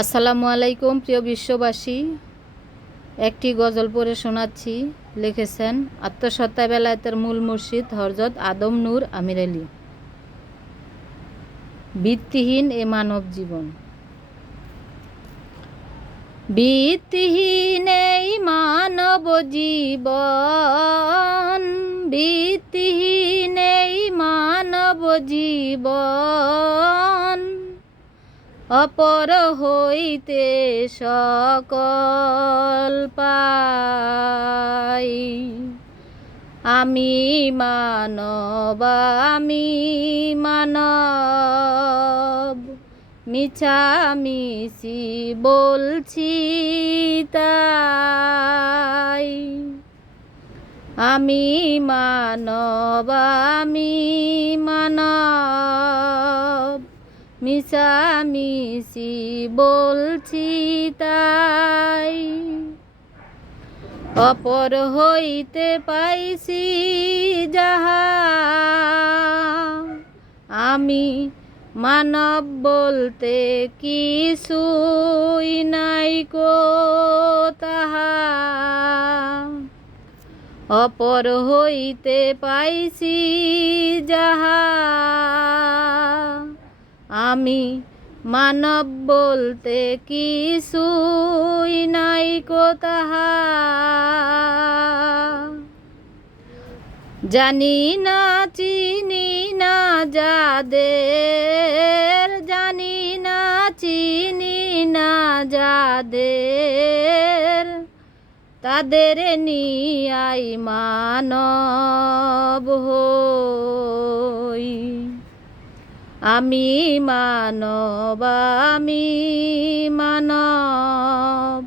আসসালামু আলাইকুম, প্রিয় বিশ্ববাসী। একটি গজল পড়ে শোনাচ্ছি। লিখেছেন আত্মসত্তা বেলায়েতের মূল মুর্শিদ হরজত আদম নূর আমির আলী। ভিত্তিহীন এ মানব জীবন। ভিত্তিহীন এই মানব জীবন। ভিত্তিহীন এই মানব জীবন। অপর হইতে সকল পাই। আমি মানব আমি মানব, মিছামিছি বলছি তাই। আমি মানব আমি মানব মিছামিছি বলছি তাই। অপর হইতে পাইছি যাহা। আমি মানব বলতে কিছুই নাই কো তাহা। অপর হইতে পাইছি যাহা। আমি মানব বলতে কিছুই নাই কো তাহা। জানি না, চিনি না যাদের, জানি না, চিনি না যাদের। তাদের নিয়াই মানব হই। আমি মানব আমি মানব।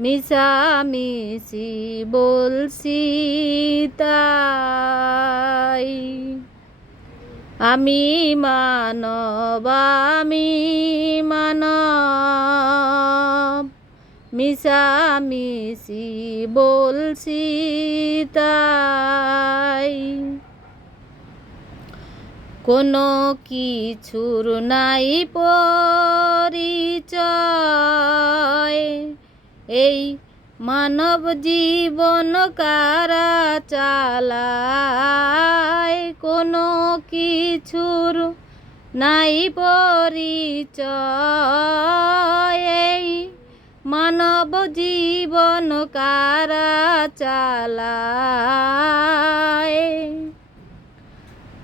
মিশামিশি বলছি তাই। আমি মানব আমি মানব। মিশামিশি বলছি তাই। কোনো কিছুর নাই পরিচয়। এই মানব জীবন কারা চালায়? কোনো কিছুর নাই পরিচয়। এই মানব জীবন কারা চালায়?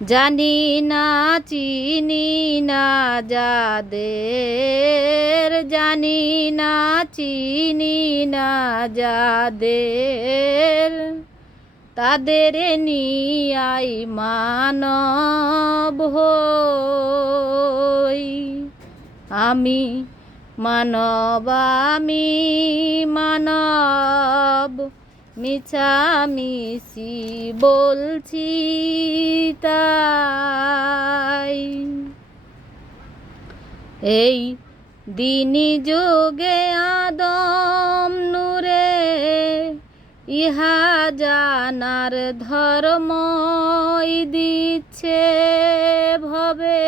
জানি না, চিনি না যাদের, জানি না, চিনি না যাদের। তাদের নিয়াই মানব হই। আমি মানব আমি মানব। মিছামিছি বলছি তাই। এই দিনী যোগে আদম নূরে ইহা জানার ধর্ম দিচ্ছে ভবে।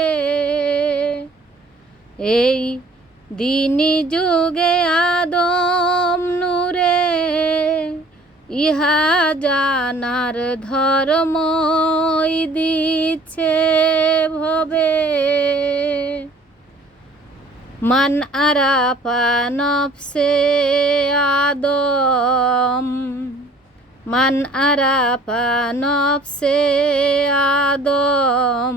এই দিনী যুগে আদম নূরে ইহা জানার ধর্মই দিচ্ছে ভবে। মান আরাফা নফসে আদম। মান আরাফা নফসে আদম।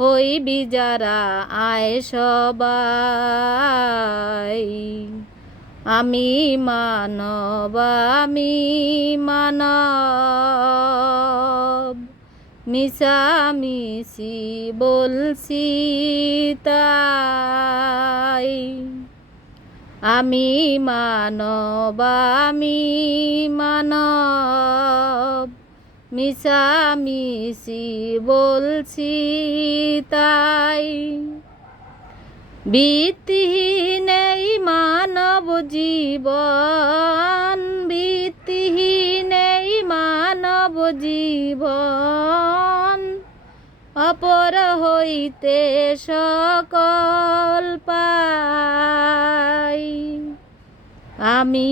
হই বিজারা আয় সবাই। আমি মানব আমি মানব। মিশামিশি বলছি তাই। আমি মানব আমি মানব। মিশামিশি বলছি তাই। মানব জীবন ভিত্তিহীন এই মানব জীবন। অপর হইতে সকল পাই। আমি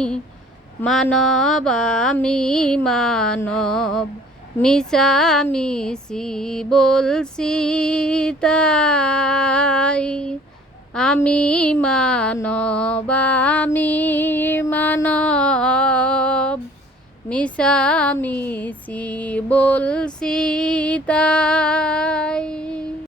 মানব আমি মানব মিশামিশি বলছি তাই। আমি মানব আমি মানব। মিশামিশি বলছি তাই।